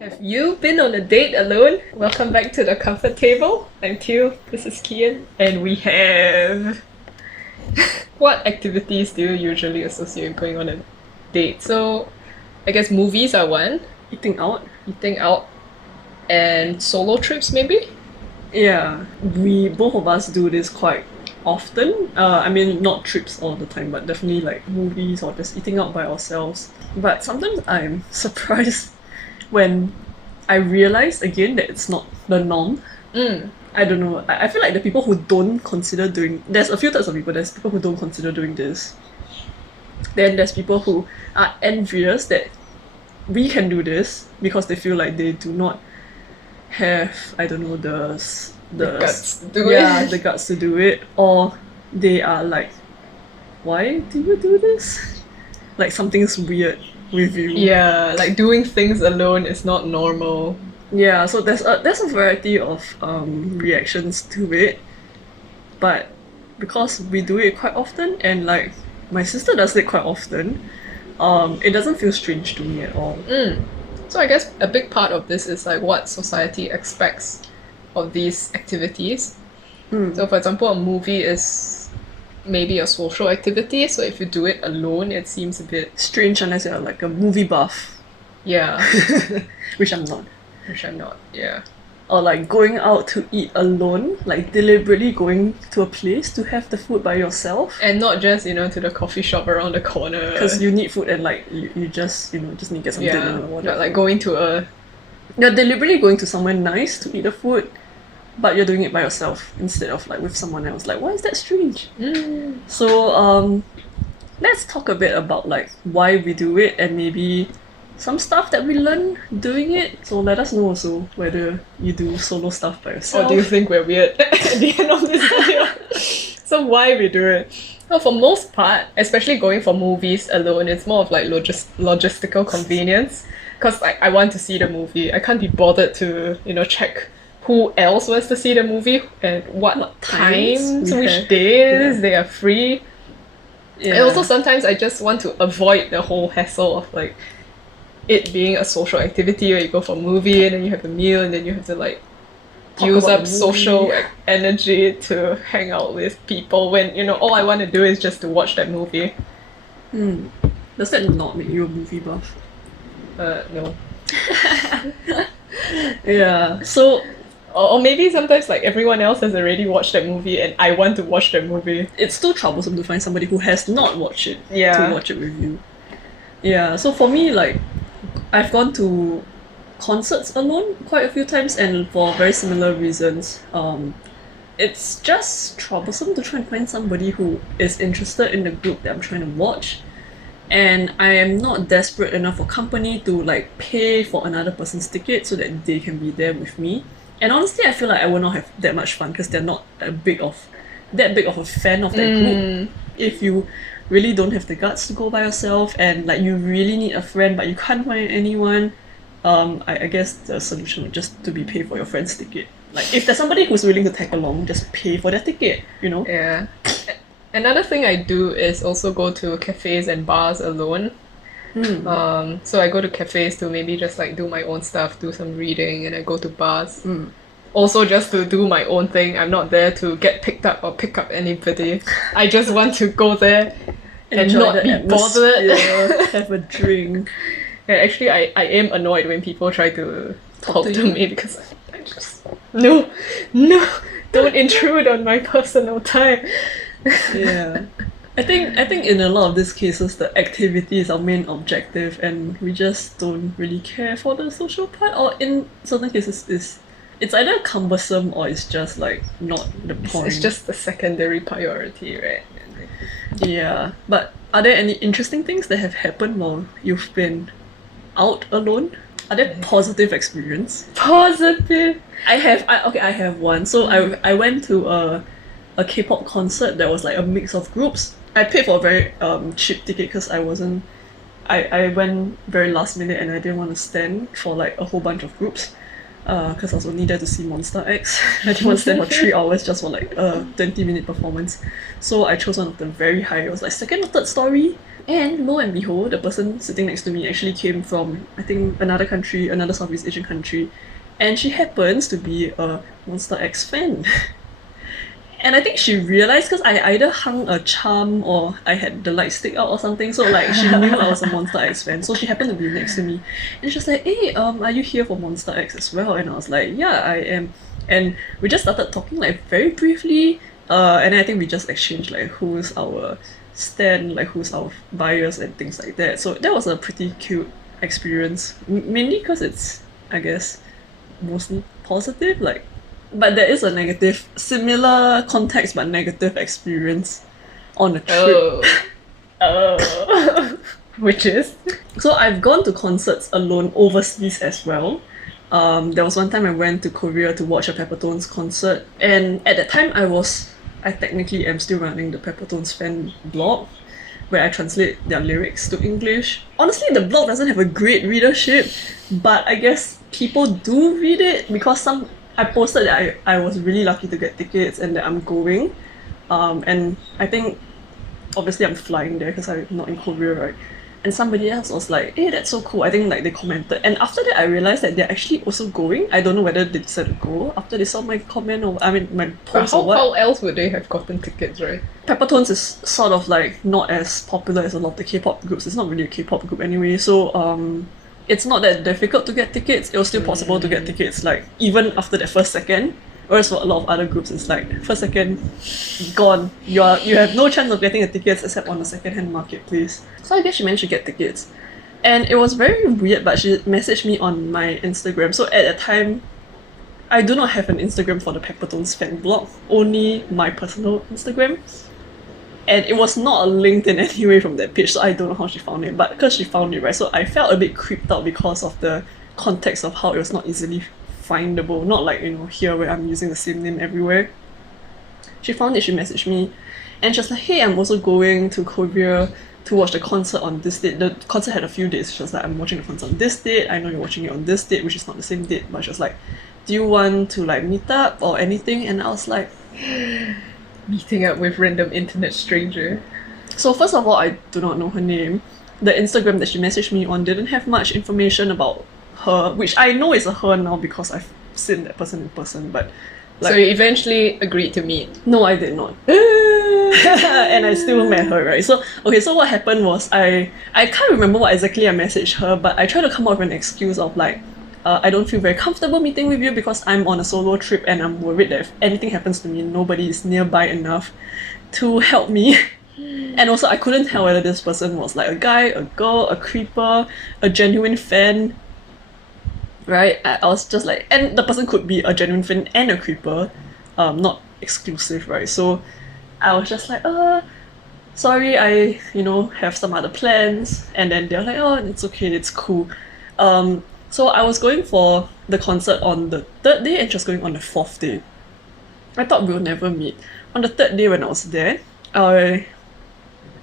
Have you been on a date alone? Welcome back to the comfort table. I'm Teal, this is Cian, and we have... What activities do you usually associate with going on a date? So, I guess movies are one, eating out, and solo trips maybe? Yeah, we both of us do this quite often. I mean, not trips all the time, but definitely like movies or just eating out by ourselves. But sometimes I'm surprised when I realize again that it's not the norm. I don't know. I feel like the people who don't consider doing. There's a few types of people. There's people who don't consider doing this. Then there's people who are envious that we can do this because they feel like they do not have, I don't know, The guts to do yeah, it. the guts to do it, or they are like, why do you do this? Like something's weird with you. Yeah, like doing things alone is not normal. Yeah, so there's a variety of reactions to it, but because we do it quite often and like my sister does it quite often, it doesn't feel strange to me at all. So I guess a big part of this is like what society expects of these activities. So for example, a movie is maybe a social activity, so if you do it alone, it seems a bit, Strange unless you're like a movie buff, yeah, which I'm not. which I'm not, yeah. Or like going out to eat alone, like deliberately going to a place to have the food by yourself. And not just, to the coffee shop around the corner. Because you need food and like you just just need to get some dinner or yeah, whatever. not like going to a, You're deliberately going to somewhere nice to eat the food, but you're doing it by yourself instead of like with someone else. Like, why is that strange? So let's talk a bit about like why we do it and maybe some stuff that we learn doing it. So let us know also whether you do solo stuff by yourself. or do you think we're weird at the end of this video? So why we do it? Well, for most part, especially going for movies alone, it's more of like logistical convenience. Because like, I want to see the movie. I can't be bothered to, check who else wants to see the movie and what times, we which have. days Yeah. they are free. Yeah. And also sometimes I just want to avoid the whole hassle of like it being a social activity where you go for a movie and then you have a meal and then you have to like Talk use about up the social movie. energy to hang out with people when all I want to do is just to watch that movie. Does that not make you a movie buff? No. Yeah. So Or maybe sometimes like everyone else has already watched that movie and I want to watch that movie. it's still troublesome to find somebody who has not watched it Yeah. to watch it with you. Yeah, so for me, like, I've gone to concerts alone quite a few times and for very similar reasons. It's just troublesome to try and find somebody who is interested in the group that I'm trying to watch. And I am not desperate enough for company to like pay for another person's ticket so that they can be there with me. And honestly, I feel like I will not have that much fun because they're not that big of a fan of that group. If you really don't have the guts to go by yourself and like you really need a friend but you can't find anyone, I guess the solution would just to be pay for your friend's ticket. Like if there's somebody who's willing to tag along, just pay for their ticket, Yeah. Another thing I do is also go to cafes and bars alone. So I go to cafes to maybe just like do my own stuff, do some reading, and I go to bars. Also just to do my own thing. I'm not there to get picked up or pick up anybody. I just want to go there and Enjoy not the be bothered. atmosphere, have a drink. And actually, I am annoyed when people try to talk to to you. me because I just... No, don't intrude on my personal time. Yeah. I think in a lot of these cases the activity is our main objective and we just don't really care for the social part, or in certain cases it's either cumbersome or it's just like not the point. It's just the secondary priority, right? Yeah. But are there any interesting things that have happened while you've been out alone? Are there positive experience? Positive. I have one. So I went to a K-pop concert that was like a mix of groups. I paid for a very cheap ticket because I went very last minute and I didn't want to stand for like a whole bunch of groups because I was only there to see Monster X. I didn't want to stand for 3 hours just for like a 20-minute performance. So I chose one of the very high, it was like second or third story. And lo and behold, the person sitting next to me actually came from, I think, another country, another Southeast Asian country. And she happens to be a Monster X fan. And I think she realized because I either hung a charm or I had the light stick out or something. So like she knew I was a Monster X fan. So she happened to be next to me. And she was like, hey, are you here for Monster X as well? And I was like, yeah, I am. And we just started talking like very briefly. And I think we just exchanged like who's our stand, like who's our bias and things like that. So that was a pretty cute experience. Mainly because it's, I guess, mostly positive. Like, but there is a negative, similar context but negative experience on a trip. Oh. Which is? So I've gone to concerts alone overseas as well. There was one time I went to Korea to watch a Peppertones concert, and at that time I technically am still running the Peppertones fan blog, where I translate their lyrics to English. Honestly, the blog doesn't have a great readership, but I guess people do read it because I posted that I was really lucky to get tickets and that I'm going. And I think, obviously I'm flying there because I'm not in Korea, right? And somebody else was like, hey, that's so cool. I think like they commented. And after that, I realized that they're actually also going. I don't know whether they decided to go after they saw my comment or, my post or what. How else would they have gotten tickets, right? Peppertones is sort of like not as popular as a lot of the K-pop groups. It's not really a K-pop group anyway. So, it's not that difficult to get tickets. It was still possible to get tickets, like, even after the first second. Whereas for a lot of other groups, it's like, first second, gone. You have no chance of getting the tickets except on the second-hand marketplace. So I guess she managed to get tickets. And it was very weird, but she messaged me on my Instagram. So at that time, I do not have an Instagram for the Peppertones fan blog, only my personal Instagram. And it was not a linked in any way from that page, so I don't know how she found it. But because she found it, right, so I felt a bit creeped out because of the context of how it was not easily findable. Not like, here where I'm using the same name everywhere. She found it, she messaged me, and she was like, hey, I'm also going to Korea to watch the concert on this date. The concert had a few dates. She was like, I'm watching the concert on this date, I know you're watching it on this date, which is not the same date, but she was like, do you want to like meet up or anything? And I was like, meeting up with random internet stranger. So first of all, I do not know her name. The Instagram that she messaged me on didn't have much information about her, which I know is a her now because I've seen that person in person, but like, so you eventually agreed to meet? No, I did not. And I still met her, right? So what happened was I can't remember what exactly I messaged her, but I tried to come up with an excuse of like, I don't feel very comfortable meeting with you because I'm on a solo trip and I'm worried that if anything happens to me, nobody is nearby enough to help me. And also, I couldn't tell whether this person was like a guy, a girl, a creeper, a genuine fan. Right? I was just like, and the person could be a genuine fan and a creeper, not exclusive, right? So I was just like, sorry, I have some other plans. And then they're like, oh, it's okay, it's cool. So I was going for the concert on the third day and she was going on the fourth day. I thought we'll never meet. On the third day when I was there, I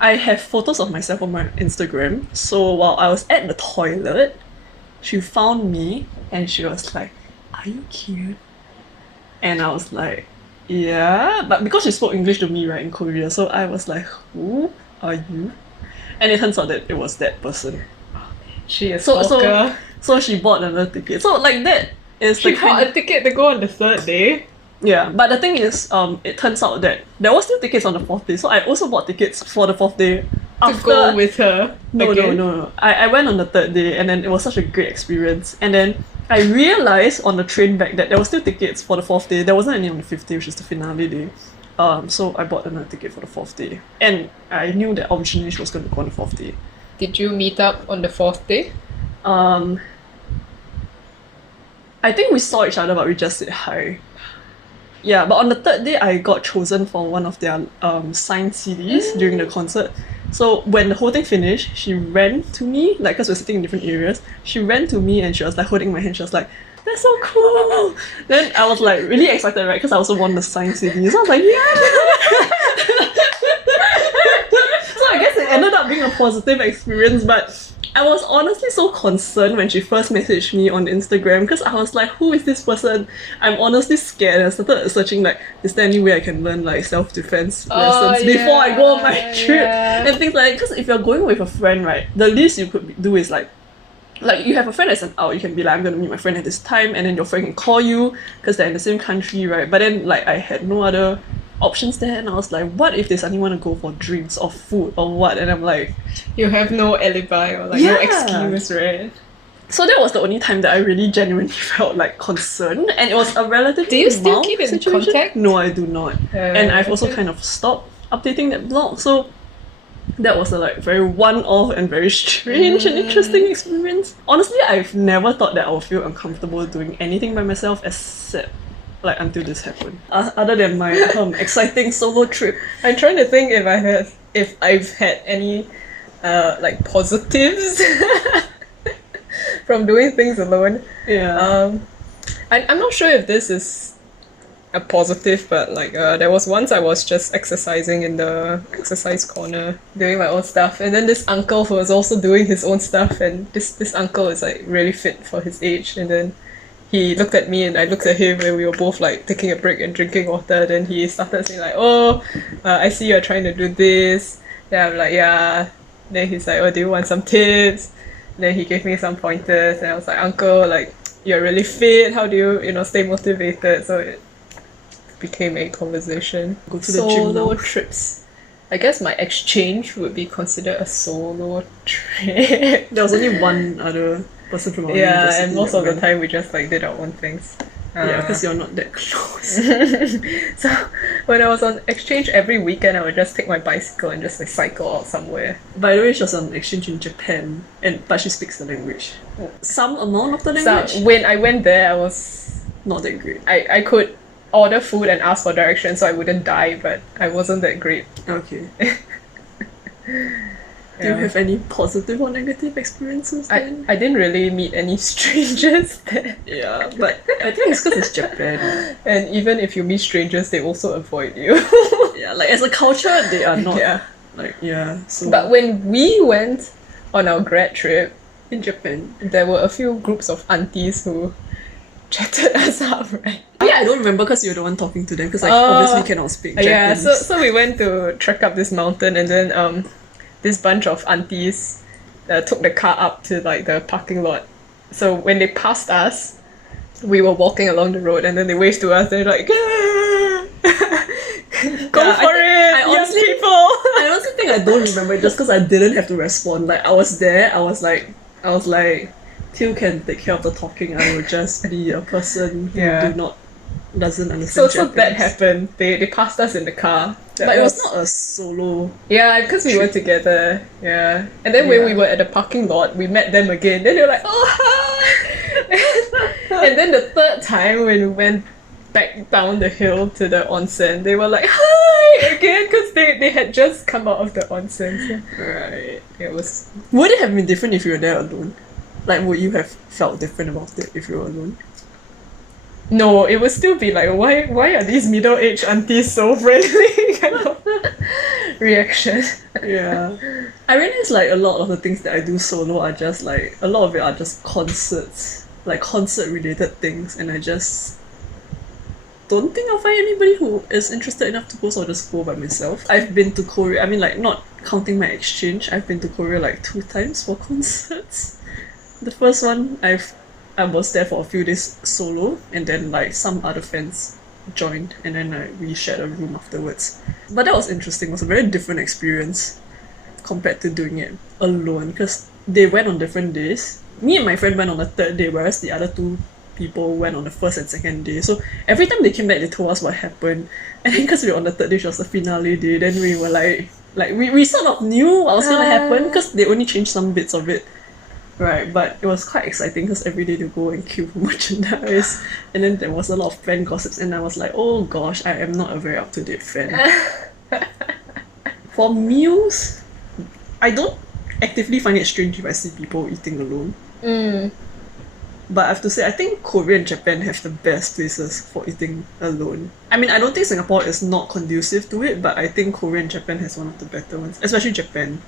have photos of myself on my Instagram. So while I was at the toilet, she found me and she was like, are you cute? And I was like, yeah. But because she spoke English to me, right, in Korea, so I was like, who are you? And it turns out that it was that person. She is stalker. So she bought another ticket. So like that is she bought a ticket to go on the third day. Yeah, but the thing is, it turns out that there was still tickets on the fourth day. So I also bought tickets for the fourth day. To go with her. No. I went on the third day and then it was such a great experience. And then I realized on the train back that there were still tickets for the fourth day. There wasn't any on the fifth day, which is the finale day. So I bought another ticket for the fourth day. And I knew that originally she was going to go on the fourth day. Did you meet up on the fourth day? I think we saw each other, but we just said hi. Yeah, but on the third day, I got chosen for one of their signed CDs during the concert. So when the whole thing finished, she ran to me, like, because we're sitting in different areas, she ran to me and she was like holding my hand. She was like, that's so cool. Then I was like really excited, right, because I also won the signed CD. So I was like, yeah. So I guess it ended up being a positive experience, but I was honestly so concerned when she first messaged me on Instagram because I was like, who is this person? I'm honestly scared. I started searching like, is there any way I can learn like self-defense lessons before I go on my trip and things like that. Because if you're going with a friend, right, the least you could do is like you have a friend as an out, you can be like, I'm gonna meet my friend at this time, and then your friend can call you because they're in the same country, right? But then like I had no other options there, and I was like, what if they suddenly want to go for drinks or food or what? And I'm like, You have no alibi or like no excuse, right? so that was the only time that I really genuinely felt like concerned, and it was a relatively Do you still mild keep in situation. contact? No, I do not, and I've also okay. kind of stopped updating that blog. So that was a like very one-off and very strange and interesting experience. Honestly, I've never thought that I would feel uncomfortable doing anything by myself except like until this happened. Other than my exciting solo trip. I'm trying to think if I've had any like positives from doing things alone. Yeah. I'm not sure if this is a positive, but like there was once I was just exercising in the exercise corner, doing my own stuff, and then this uncle who was also doing his own stuff, and this uncle is like really fit for his age, and then he looked at me and I looked at him and we were both like taking a break and drinking water. Then he started saying like, oh, I see you're trying to do this. Then I'm like, yeah. Then he's like, oh, do you want some tips? Then he gave me some pointers and I was like, uncle, like, you're really fit. How do you stay motivated? So it became a conversation. Go to the gym Solo now. trips. I guess my exchange would be considered a solo trip. There was only one other person from our Yeah, university. and most that of the went. time we just like did our own things. Yeah, because you're not that close. So when I was on exchange every weekend, I would just take my bicycle and just like cycle out somewhere. By the way, she was on exchange in Japan, but she speaks the language. Some amount of the language, So when I went there, I was not that great. I could order food and ask for directions so I wouldn't die, but I wasn't that great. Okay. Do you have any positive or negative experiences then? I didn't really meet any strangers there. Yeah, but I think it's because it's Japan. And even if you meet strangers, they also avoid you. Yeah, like as a culture, they are not. Yeah. Like, yeah. So But when we went on our grad trip, in Japan, there were a few groups of aunties who chatted us up, right? yeah, I don't remember because you're the one talking to them because I Oh. obviously cannot speak Yeah, Japanese. so we went to trek up this mountain, and then this bunch of aunties took the car up to like the parking lot. So when they passed us, we were walking along the road, and then they waved to us. They're like, "Ah, "Go Yeah, for it, I young honestly- people!" I honestly think I don't remember it just because I didn't have to respond. Like I was there, I was like, Teal can take care of the talking. I will just be a person who Yeah. doesn't understand. So that Japanese. happened. They passed us in the car. But it was not a solo. Yeah, because we were together. Yeah, and then when Yeah. we were at the parking lot, we met them again. Then they were like, "Oh hi!" And then the third time when we went back down the hill to the onsen, they were like, "Hi!" again because they had just come out of the onsen. So Right. it was. Would it have been different if you were there alone? Like, would you have felt different about it if you were alone? No, it would still be like, why are these middle-aged aunties so friendly? kind of reaction. Yeah. I realize like a lot of the things that I do solo are just like, a lot of it are just concerts, like concert related things, and I just don't think I'll find anybody who is interested enough to go, so I'll just go by myself. I've been to Korea, I mean like not counting my exchange, I've been to Korea like 2 times for concerts. The first one, I was there for a few days solo, and then like some other friends joined, and then we shared a room afterwards. But that was interesting. It was a very different experience compared to doing it alone, because they went on different days. Me and my friend went on the 3rd day, whereas the other 2 people went on the 1st and 2nd day. So every time they came back, they told us what happened. And then because we were on the 3rd day, which was the finale day, then we were like we sort of knew what was gonna happen because they only changed some bits of it. Right, but it was quite exciting because every day they go and queue for merchandise, and then there was a lot of fan gossips, and I was like, oh gosh, I am not a very up-to-date fan. For meals, I don't actively find it strange if I see people eating alone. But I have to say, I think Korea and Japan have the best places for eating alone. I mean, I don't think Singapore is not conducive to it, but I think Korea and Japan has one of the better ones, especially Japan.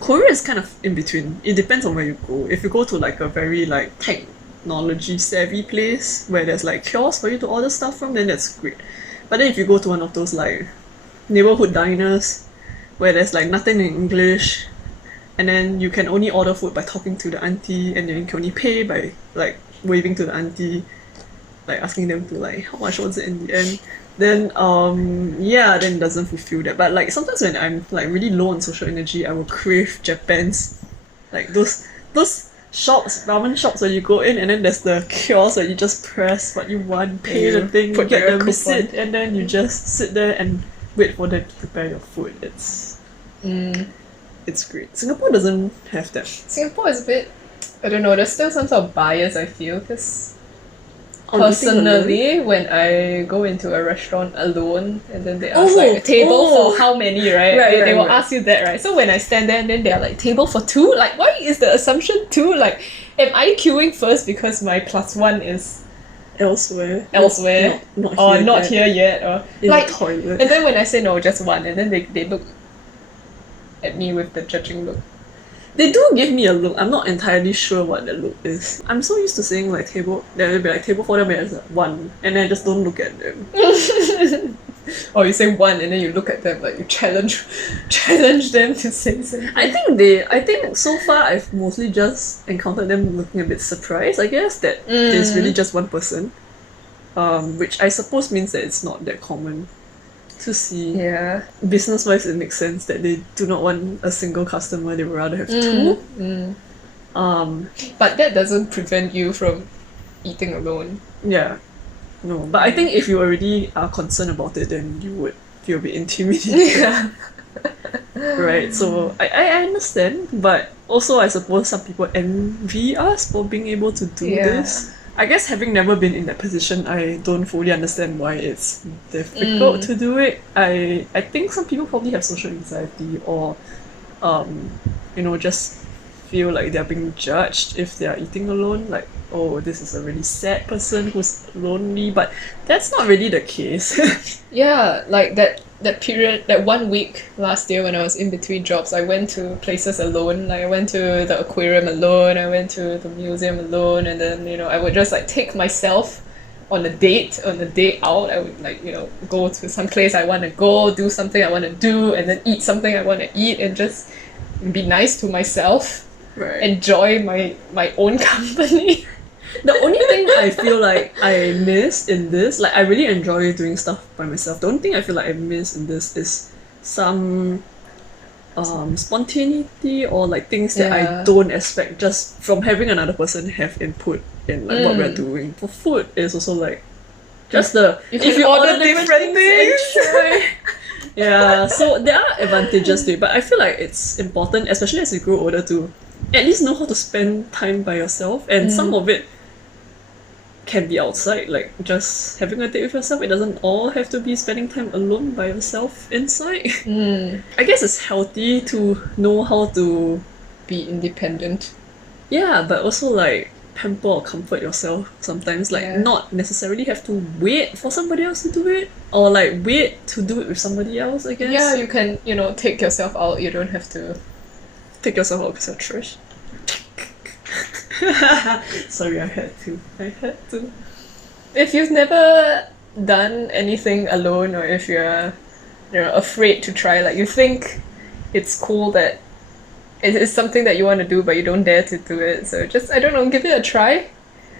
Korea is kind of in between. It depends on where you go. If you go to like a very like technology savvy place where there's like kiosks for you to order stuff from, then that's great. But then if you go to one of those like neighborhood diners where there's like nothing in English, and then you can only order food by talking to the auntie, and then you can only pay by like waving to the auntie, like asking them to like how much was it in the end, then yeah, then it doesn't fulfill that. But like sometimes when I'm like really low on social energy, I will crave Japan's like those shops, ramen shops where you go in and then there's the kiosk where you just press what you want, pay the thing, put get your the receipt, and then you just sit there and wait for them to prepare your food. It's great. Singapore doesn't have that. Singapore is a bit, I don't know, there's still some sort of bias, I feel, because On eating personally, when I go into a restaurant alone and then they ask like a table for how many, right? They will ask you that, right? So when I stand there and then they're like, table for two? Like, why is the assumption two? Like, am I queuing first because my +1 is elsewhere, not or here not yet. here yet, or In like the toilet. And then when I say no, just one, and then they look at me with the judging look. They do give me a look. I'm not entirely sure what the look is. I'm so used to saying like table, there will be like table for them and it's like one, and then I just don't look at them. Or you say one and then you look at them like you challenge them to say something. I think so far I've mostly just encountered them looking a bit surprised, I guess, that there's really just one person. Which I suppose means that it's not that common to see. Yeah. Business wise, it makes sense that they do not want a single customer, they would rather have two. But that doesn't prevent you from eating alone. Yeah. No. But I think if you already are concerned about it, then you would feel a bit intimidated. Yeah. Right? So I understand, but also I suppose some people envy us for being able to do this. I guess having never been in that position, I don't fully understand why it's difficult to do it. I think some people probably have social anxiety or, just feel like they're being judged if they're eating alone. Like, oh, this is a really sad person who's lonely, but that's not really the case. Yeah, like that period, that 1 week last year when I was in between jobs, I went to places alone. Like I went to the aquarium alone, I went to the museum alone, and then, I would just like take myself on a day out. I would like, go to some place I want to go, do something I want to do, and then eat something I want to eat, and just be nice to myself. Right. Enjoy my own company. The only thing I feel like I miss in this, like I really enjoy doing stuff by myself. The only thing I feel like I miss in this is some spontaneity or like things that I don't expect just from having another person have input in like what we're doing. For food, it's also like just if you order different things. Yeah, so there are advantages to it, but I feel like it's important, especially as you grow older, to at least know how to spend time by yourself, and some of it can be outside, like just having a date with yourself. It doesn't all have to be spending time alone by yourself inside. I guess it's healthy to know how to be independent. Yeah, but also like pamper or comfort yourself sometimes, like not necessarily have to wait for somebody else to do it, or like wait to do it with somebody else, I guess. Yeah, you can, take yourself out. You don't have to take yourself out because you're trash. Sorry, I had to. If you've never done anything alone, or if you're afraid to try, like you think it's cool that it is something that you want to do but you don't dare to do it, so just, I don't know, give it a try.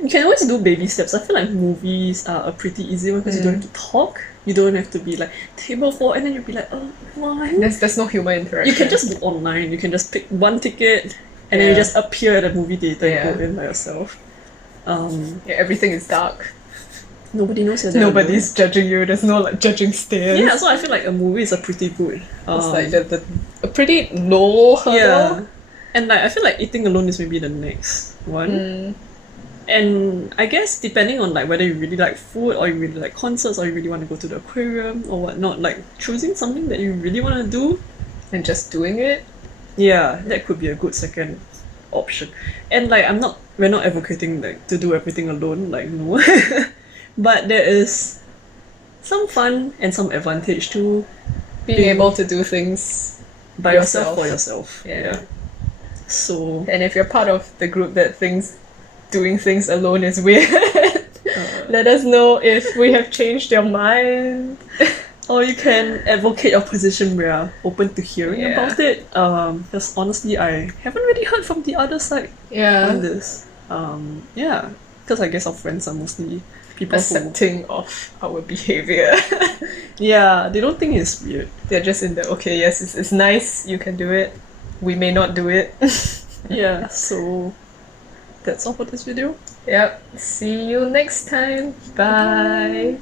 You can always do baby steps. I feel like movies are a pretty easy one because you don't have to talk. You don't have to be like table 4 and then you'll be like, oh, why? There's no human interaction. You can just do online. You can just pick one ticket and then you just appear at the movie theater and go in by yourself. Everything is dark. Nobody knows you're there. Nobody's judging you. There's no like judging stares. Yeah, so I feel like a movie is a pretty good. It's like a pretty low hurdle. Yeah, and like I feel like eating alone is maybe the next one. And I guess depending on like whether you really like food or you really like concerts or you really want to go to the aquarium or whatnot, like choosing something that you really want to do and just doing it. Yeah, that could be a good second option. And like we're not advocating like to do everything alone, like no. But there is some fun and some advantage to being able to do things by yourself for yourself. Yeah. So And if you're part of the group that thinks doing things alone is weird, let us know if we have changed your mind. or you can advocate your position. We are open to hearing about it. Because honestly, I haven't really heard from the other side on this. Yeah, because I guess our friends are mostly people accepting of our behavior. Yeah, they don't think it's weird. They're just in the okay, yes, it's nice, you can do it. We may not do it. Yeah, so that's all for this video. Yep. See you next time. Bye.